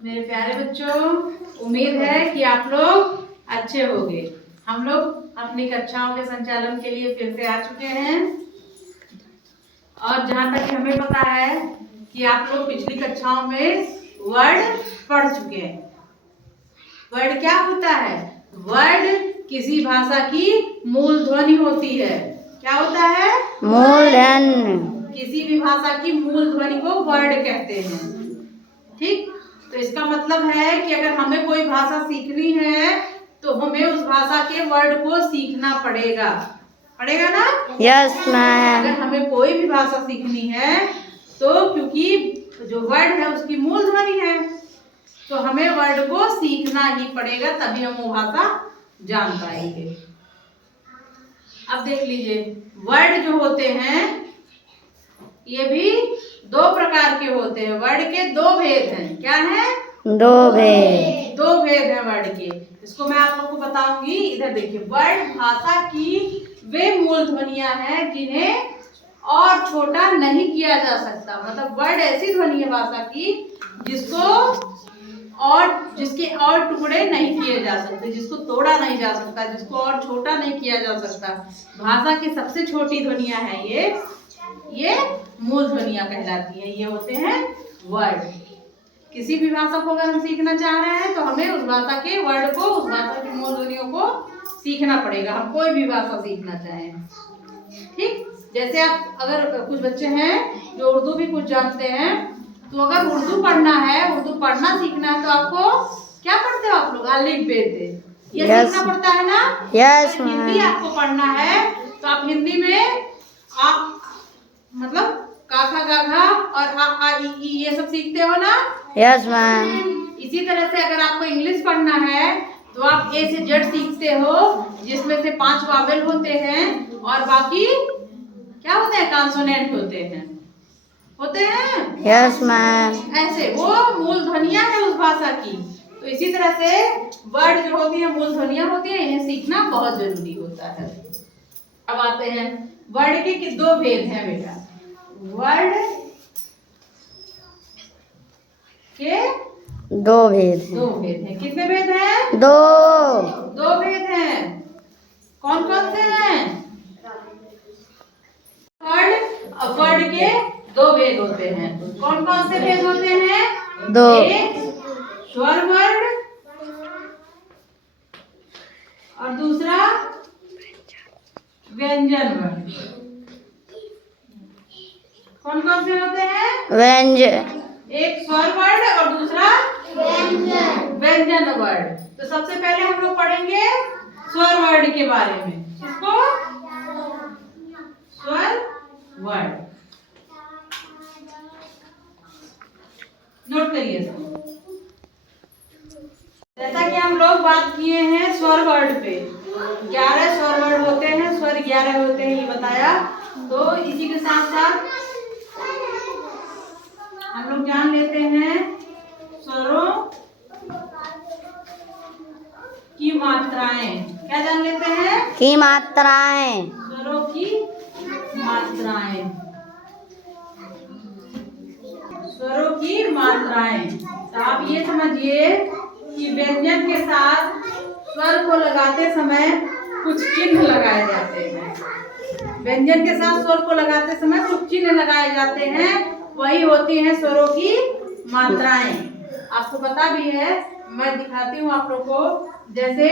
मेरे प्यारे बच्चों, उम्मीद है कि आप लोग अच्छे होंगे। हम लोग अपनी कक्षाओं के संचालन के लिए फिर से आ चुके हैं और जहाँ तक हमें पता है कि आप लोग पिछली कक्षाओं में वर्ड पढ़ चुके हैं। वर्ड क्या होता है? वर्ड किसी भाषा की मूल ध्वनि होती है। क्या होता है? मूलधन। किसी भी भाषा की मूल ध्वनि को वर्ड कहते हैं। ठीक, तो इसका मतलब है कि अगर हमें कोई भाषा सीखनी है तो हमें उस भाषा के वर्ड को सीखना पड़ेगा ना? Yes ma'am. अगर हमें कोई भी भाषा सीखनी है तो क्योंकि जो वर्ड है उसकी मूल ध्वनि है, तो हमें वर्ड को सीखना ही पड़ेगा, तभी हम वो भाषा जान पाएंगे। अब देख लीजिए, वर्ड जो होते हैं ये भी दो प्रकार के होते हैं। वर्ड के दो भेद हैं। क्या है? दो भेद। दो भेद हैं वर्ड के। इसको मैं आप लोग को बताऊंगी। इधर देखिए, वर्ड भाषा की वे मूल ध्वनियां हैं जिन्हें और छोटा नहीं किया जा सकता। मतलब वर्ड ऐसी ध्वनि है भाषा की जिसके और टुकड़े नहीं किए जा सकते, जिसको तोड़ा नहीं जा सकता, जिसको और छोटा नहीं किया जा सकता। भाषा की सबसे छोटी ध्वनियां हैं ये मूल ध्वनियां कहलाती हैं। ये होते हैं वर्ड। किसी भी भाषा को अगर हम सीखना चाह रहे हैं तो हमें उस भाषा के वर्ड को, उस भाषा की मूल ध्वनियों को सीखना पड़ेगा। हम कोई भी भाषा सीखना चाहें। ठीक, जैसे आप अगर कुछ बच्चे हैं जो उर्दू भी कुछ जानते हैं, तो अगर उर्दू पढ़ना है, उर्दू पढ़ना सीखना है तो आपको क्या पढ़ते हो आप लोग? अलिफ बे ते ये सीखना पड़ता है ना? यस। हिंदी आपको पढ़ना है तो आप हिंदी में आप मतलब काखा गाघा और आ ई ई ये सब सीखते हो ना? Yes ma'am. इसी तरह से अगर आपको इंग्लिश पढ़ना है तो आप ए से जेड सीखते हो, जिसमें से 5 वावेल होते हैं और बाकी क्या होते हैं? कॉन्सोनेंट होते हैं। Yes ma'am. ऐसे वो मूल ध्वनियां हैं उस भाषा की। तो इसी तरह से वर्ड जो होती है मूल ध्वनियां होती है, इन्हें सीखना बहुत जरूरी होता है। अब आते हैं वर्ड के दो भेद हैं बेटा। वर्ड के दो भेद हैं। कितने भेद हैं? दो भेद हैं। कौन कौन से हैं? वर्ड के दो भेद होते हैं। कौन कौन से भेद होते हैं? दो। एक स्वर वर्ड और दूसरा व्यंजन वर्ड। कौन कौन से होते हैं? व्यंजन। एक स्वर वर्ड और दूसरा व्यंजन वर्ड। तो सबसे पहले हम लोग पढ़ेंगे स्वर वर्ड के बारे में। किसको? स्वर वर्ड। नोट करिए। जैसा कि हम लोग बात किए हैं स्वर वर्ड पे, 11 स्वर वर्ड होते हैं, स्वर 11 होते हैं, ये बताया। तो इसी के साथ साथ हम लोग जान लेते हैं स्वरों की मात्राएं। क्या जान लेते हैं? की मात्राएं। स्वरों की मात्राएं। स्वरों की मात्राएं। तो आप ये समझिए कि व्यंजन के साथ स्वर को लगाते समय कुछ चिन्ह लगाए जाते हैं। व्यंजन के साथ स्वर को लगाते समय कुछ चिन्ह लगाए जाते हैं, वही होती हैं स्वरों की मात्राएं। आपको पता भी है, मैं दिखाती हूँ आप लोग को। जैसे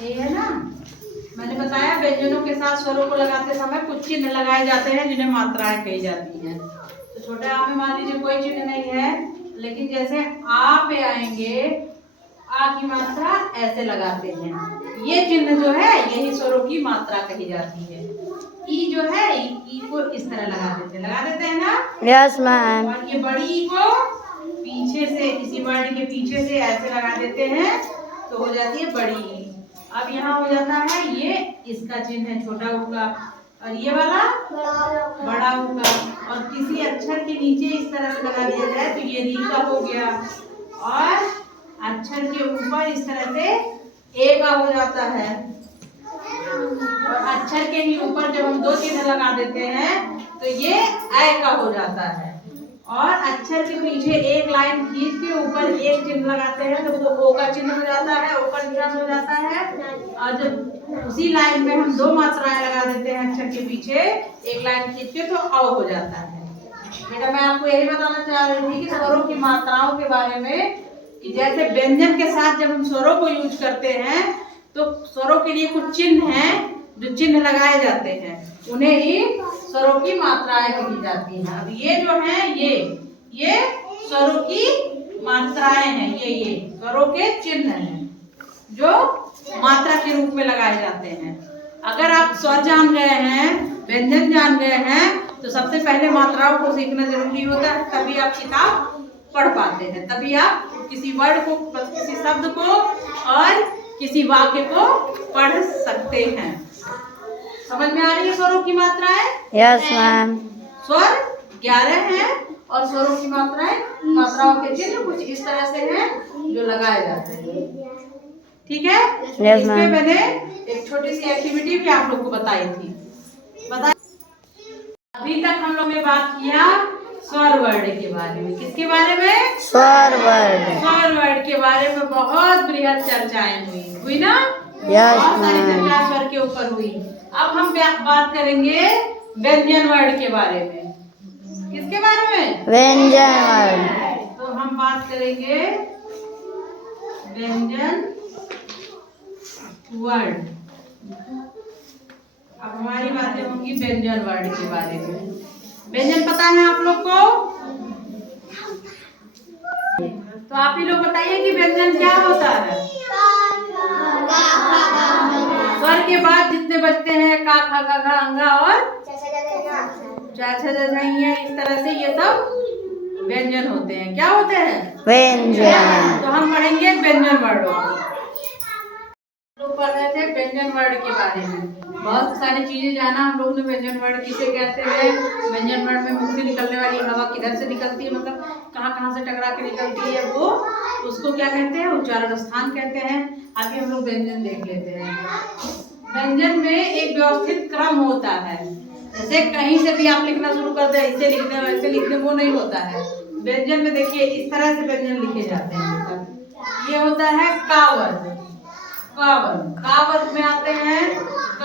ये है ना, मैंने बताया व्यंजनों के साथ स्वरों को लगाते समय कुछ चिन्ह लगाए जाते हैं जिन्हें मात्राएं कही जाती हैं। तो छोटे आ में मान लीजिए कोई चिन्ह नहीं है, लेकिन जैसे आ पे आएंगे, आ की मात्रा ऐसे लगाते हैं। ये चिन्ह जो है यही स्वरों की मात्रा कही जाती है। ई जो है ई को इस तरह लगा देते हैं ना। Yes ma'am. और ये बड़ी ई को पीछे से इसी वर्ड के पीछे से ऐसे लगा देते हैं तो हो जाती है बड़ी ई। अब यहाँ हो जाता है ये इसका चिन्ह है छोटा ऊ का और ये वाला बड़ा ऊ का। और किसी अक्षर के नीचे इस तरह से लगा दिया जाए तो ये री का हो गया और अक्षर के ऊपर इस तरह से ए का हो जाता है। और अक्षर के ही ऊपर जब हम दो चिन्ह लगा देते हैं तो ये ऐ का हो जाता है। और अक्षर के पीछे एक लाइन खींच के ऊपर एक चिन्ह लगाते हैं तो वो ओ का चिन्ह हो जाता है, ओ का निशान हो जाता है। और जब उसी लाइन में हम दो मात्राएं लगा देते हैं अक्षर के पीछे एक लाइन खींच के तो अ हो जाता है। बेटा मैं आपको यही बताना चाह रही थी कि स्वरों की मात्राओं के बारे में कि जैसे व्यंजन के साथ जब हम स्वरों को यूज करते हैं तो स्वरों के लिए कुछ चिन्ह हैं जो चिन्ह लगाए जाते हैं उन्हें ही स्वरों की मात्राएं कही जाती हैं। अब ये जो है ये स्वरों की मात्राएं हैं, ये स्वरों के चिन्ह हैं जो मात्रा के रूप में लगाए जाते हैं। अगर आप स्वर जान गए हैं, व्यंजन जान गए हैं तो सबसे पहले मात्राओं को सीखना जरूरी होता है, तभी आप किताब पढ़ पाते हैं, तभी आप किसी वर्ड को, किसी शब्द को और किसी वाक्य को पढ़ सकते हैं। समझ में आ रही है स्वरों की मात्राएं? Yes ma'am. स्वर 11 हैं और स्वरों की मात्राओं के चिन्ह कुछ इस तरह से हैं जो लगाए जाते हैं। ठीक है? Yes, इसमें ma'am. मैंने एक छोटी सी एक्टिविटी भी आप लोग को बताई थी। अभी तक हम लोग ने बात किया स्वर वर्ड के बारे में। किसके बारे में? स्वर वर्ड। स्वर वर्ड के बारे में बहुत बृहद चर्चाएं हुई ना? Yes, बहुत सारी ma'am. चर्चा स्वर के ऊपर हुई। अब हम बात करेंगे व्यंजन वर्ड के बारे में। किसके बारे में? व्यंजन वर्ड। तो हम बात करेंगे व्यंजन वर्ड। अब हमारी बातें होंगी व्यंजन वर्ड के बारे में। व्यंजन पता है आप लोग को? तो आप ही लोग बताइए कि व्यंजन क्या होता है? स्वर के बाद जितने बचते हैं का खा गा घा अंगा और चाचा जैसा इस तरह से ये सब व्यंजन होते हैं। क्या होते हैं? व्यंजन। तो हम पढ़ेंगे व्यंजन वर्डों को। लोग पढ़ रहे थे व्यंजन वर्ड के बारे में, बहुत सारी चीजें जाना हम लोग ने। व्यंजन वर्ड किसे कहते हैं, व्यंजन वर्ड में मुंह से निकलने वाली हवा किधर से निकलती है, मतलब कहाँ से टकरा के निकलती है, वो उसको क्या कहते हैं? उच्चारण स्थान कहते हैं। आगे हम लोग व्यंजन देख लेते हैं। व्यंजन में एक व्यवस्थित क्रम होता है। जैसे कहीं से भी आप लिखना शुरू करते हैं, ऐसे लिखते हैं वैसे लिखते, वो नहीं होता है। व्यंजन में देखिए इस तरह से व्यंजन लिखे जाते हैं। ये होता है का वर्ग। का वर्ग में आते हैं क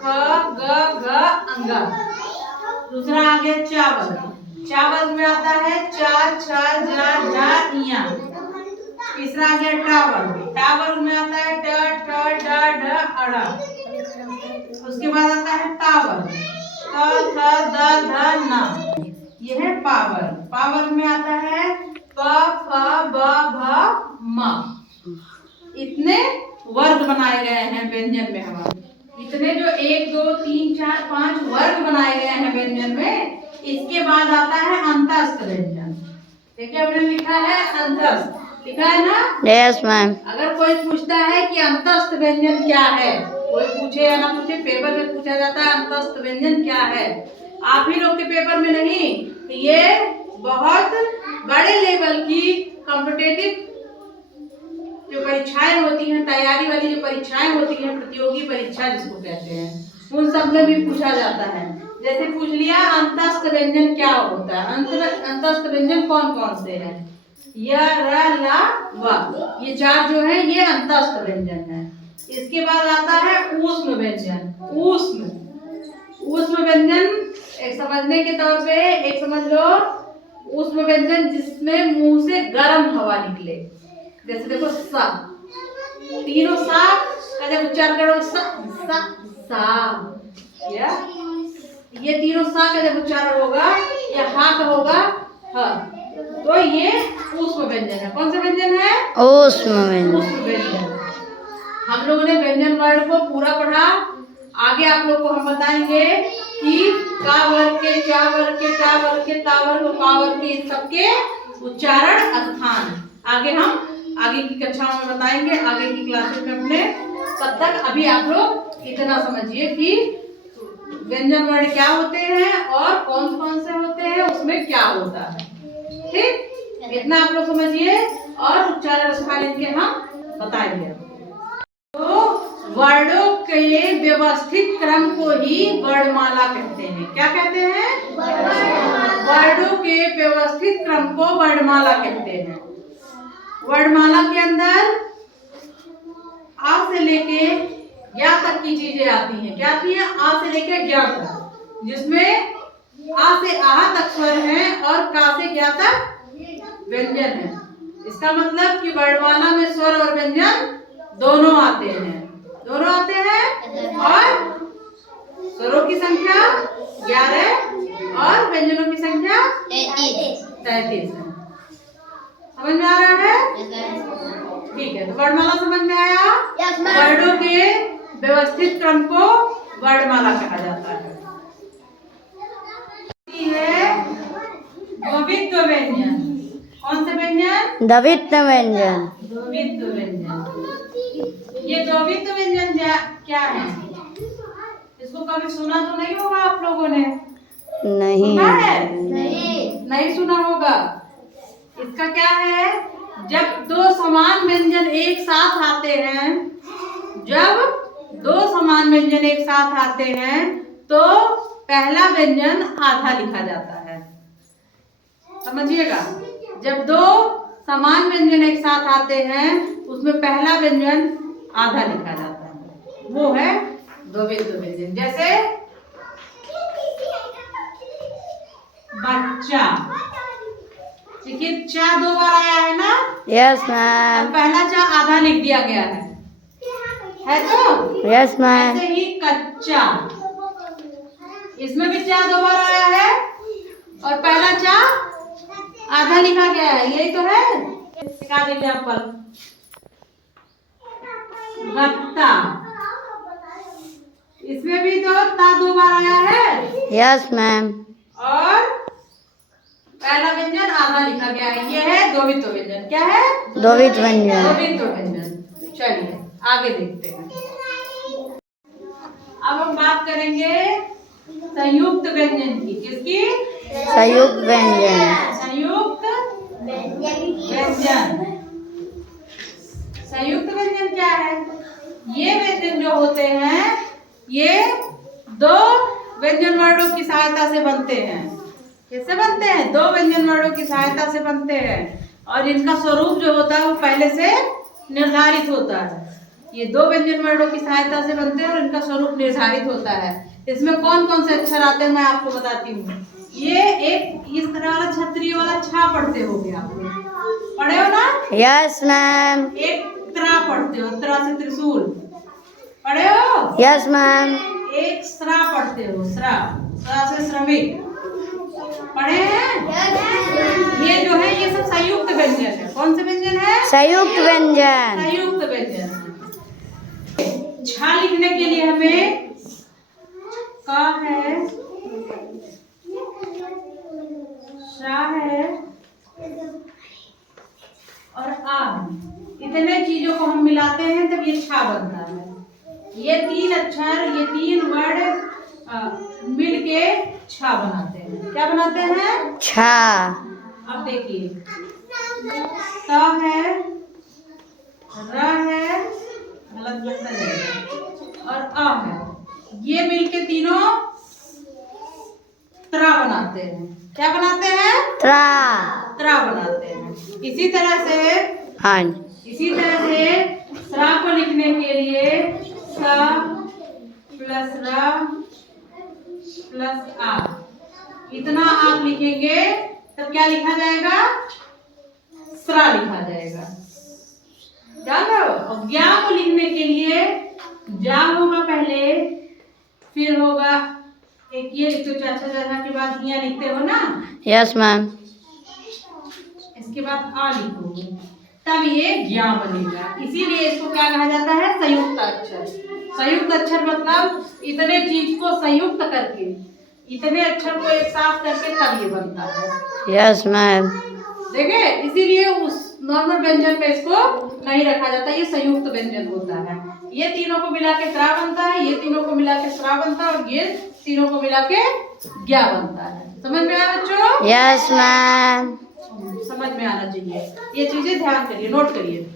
ख ग घ अंगा। दूसरा आ गया चा वर्ग में आता है चा छा जा झा इया। तीसरा आ गया टा वर्ग में आता है ट ठ ड ढ अड़ा। उसके बाद आता है ता वर्ग थ द ध न। ये है पावर में आता है प फ ब भ म। इतने वर्ग बनाए गए हैं व्यंजन में। हमारे इतने जो 1 2 3 4 5 वर्ग बनाए गए हैं व्यंजन में। इसके बाद आता है अंतस्थ व्यंजन। देखिए हमने लिखा है अंतस्थ, लिखा है ना? Yes ma'am. अगर कोई पूछता है कि अंतस्थ व्यंजन क्या है, कोई पूछे या ना पूछे, पेपर में पूछा जाता है अंतस्थ व्यंजन क्या है। आप ही लोग के पेपर में नहीं, ये बहुत बड़े लेवल की कॉम्पिटिटिव जो परीक्षाएं होती हैं, तैयारी वाली जो परीक्षाएं होती हैं, प्रतियोगी परीक्षा जिसको कहते हैं, उन सब में भी पूछा जाता है। जैसे पूछ लिया अंतस्थ व्यंजन क्या होता है, अंतस्थ व्यंजन कौन कौन से हैं? य र ला व, ये 4 जो है ये अंतस्थ व्यंजन है। इसके बाद आता है ऊष्म व्यंजन। ऊष्म व्यंजन एक समझने के तौर पे एक समझ लो, ऊष्म व्यंजन जिसमें मुंह से गर्म हवा निकले। जैसे देखो सा, तीनों सा का जब उच्चारण करो सा, ये तीनों सा का जब उच्चारण होगा या हा का होगा ह, तो ये ऊष्म व्यंजन है। कौन सा व्यंजन है? ऊष्म व्यंजन। हम लोगों ने व्यंजन वर्ण को पूरा पढ़ा। आगे आप लोग को हम बताएंगे कि का वर्ग के, चा वर्ग के, टा वर्ग के, ता वर्ग, पा वर्ग के, इन सबके उच्चारण स्थान आगे हम आगे की कक्षाओं में बताएंगे, आगे की क्लासेस में अपने। तब तक अभी आप लोग इतना समझिए कि व्यंजन वर्ण क्या होते हैं और कौन कौन से होते हैं, उसमें क्या होता है। ठीक, इतना आप लोग समझिए और उच्चारण स्थान इनके हम बताएंगे। तो वर्णों के व्यवस्थित क्रम को ही वर्णमाला कहते हैं। क्या कहते हैं? वर्णों के व्यवस्थित क्रम को वर्णमाला कहते हैं। वर्णमाला के अंदर आ से लेके या तक की चीजें आती हैं। क्या आती है? आ से लेके ज्ञा तक, जिसमें आ से आह तक स्वर है और का से ज्ञा तक व्यंजन है। इसका मतलब कि वर्णमाला में स्वर और व्यंजन दोनों आते हैं, दोनों आते हैं। और स्वरों की संख्या 11 और व्यंजनों की संख्या 33 है। समझ में आ रहा है? ठीक है, तो वर्णमाला समझ में आया। वर्णों के व्यवस्थित क्रम को वर्णमाला कहा जाता है। द्वित्व व्यंजन। कौन से व्यंजन? द्वित्व व्यंजन। द्वित्व व्यंजन। ये द्वित्व व्यंजन क्या है? इसको कभी सुना तो नहीं होगा आप लोगों ने? नहीं। सुना है? नहीं सुना होगा। इसका क्या है? जब दो समान व्यंजन एक साथ आते हैं, जब दो समान व्यंजन एक साथ आते हैं तो पहला व्यंजन आधा लिखा जाता है। समझिएगा, जब दो समान व्यंजन एक साथ आते हैं उसमें पहला व्यंजन आधा लिखा जाता है, वो है द्वित्व व्यंजन। जैसे बच्चा, देखिए चा 2 बार आया है ना? Yes ma'am. पहला चा आधा लिख दिया गया है तो? Yes ma'am. ऐसे ही कच्चा, इसमें भी चा 2 बार आया है और पहला चा आधा लिखा गया है, यही तो है। दिखा देंगे एग्जाम्पल। गत्ता, इसमें भी तो ता 2 बार आया है। Yes ma'am. और पहला व्यंजन आधा लिखा गया है, ये है द्वित्व व्यंजन। क्या है? द्वित्व व्यंजन। द्वित्व व्यंजन। चलिए आगे देखते हैं। अब हम बात करेंगे संयुक्त व्यंजन की। किसकी? संयुक्त व्यंजन। संयुक्त व्यंजन। संयुक्त व्यंजन क्या है? ये व्यंजन जो होते हैं ये दो व्यंजन वर्णों की सहायता से बनते हैं। कैसे बनते हैं? दो व्यंजन वर्णों की सहायता से बनते हैं और इनका स्वरूप जो होता है वो पहले से निर्धारित होता है। ये दो व्यंजन वर्णों की सहायता से बनते हैं और इनका स्वरूप निर्धारित होता है। इसमें कौन कौन से अक्षर आते हैं मैं आपको बताती हूँ। ये एक इस तरह वाला छतरी वाला छा पढ़ते हो गया, आप लोग पढ़े हो ना? Yes ma'am. एक त्रा पढ़ते हो, त्रा से त्रिशूल पढ़े हो? Yes ma'am. एक स्रा पढ़ते हो, स्रा, स्रा से श्रमिक पढ़े हैं? ये जो है ये सब संयुक्त व्यंजन है। कौन से व्यंजन है? संयुक्त व्यंजन। संयुक्त व्यंजन। झा लिखने के लिए हमें का है, शा है और आ है। इतने चीजों को हम मिलाते हैं तब ये छा बनता है। ये तीन अक्षर, ये तीन वर्ड मिलके छा बनाते हैं। क्या बनाते हैं? छा। अब देखिए ता है, र है, गलत लगता है, और आ है, ये मिलके तीनों त्रा बनाते हैं। क्या बनाते हैं? त्रा। त्रा बनाते हैं। इसी तरह से स्रा को लिखने के लिए सा प्लस रा प्लस आ, इतना आप लिखेंगे तब क्या लिखा जाएगा? स्रा लिखा जाएगा। जानो? और ज्ञा को लिखने के लिए जा होगा पहले, फिर होगा एक ये तो चाचा चाचा के बाद लिखते हो ना? Yes ma'am. इसके बाद आ लिखोगे, तब ये ज्ञा बनेगा। इसीलिए इसको क्या कहा जाता है? संयुक्त अक्षर। संयुक्त अक्षर मतलब इतने चीज को संयुक्त करके, इतने अक्षर को एक साथ करके तब ये बनता है। Yes ma'am. देखे, इसीलिए उस नॉर्मल व्यंजन में इसको नहीं रखा जाता, ये संयुक्त व्यंजन होता है। ये तीनों को मिला के त्रा बनता है, ये तीनों को मिला के स्रा बनता है, और ये तीनों को मिला के ज्ञा बनता है। समझ में आया बच्चों? Yes ma'am. समझ में आना चाहिए। ये चीजें ध्यान करिए, नोट करिए।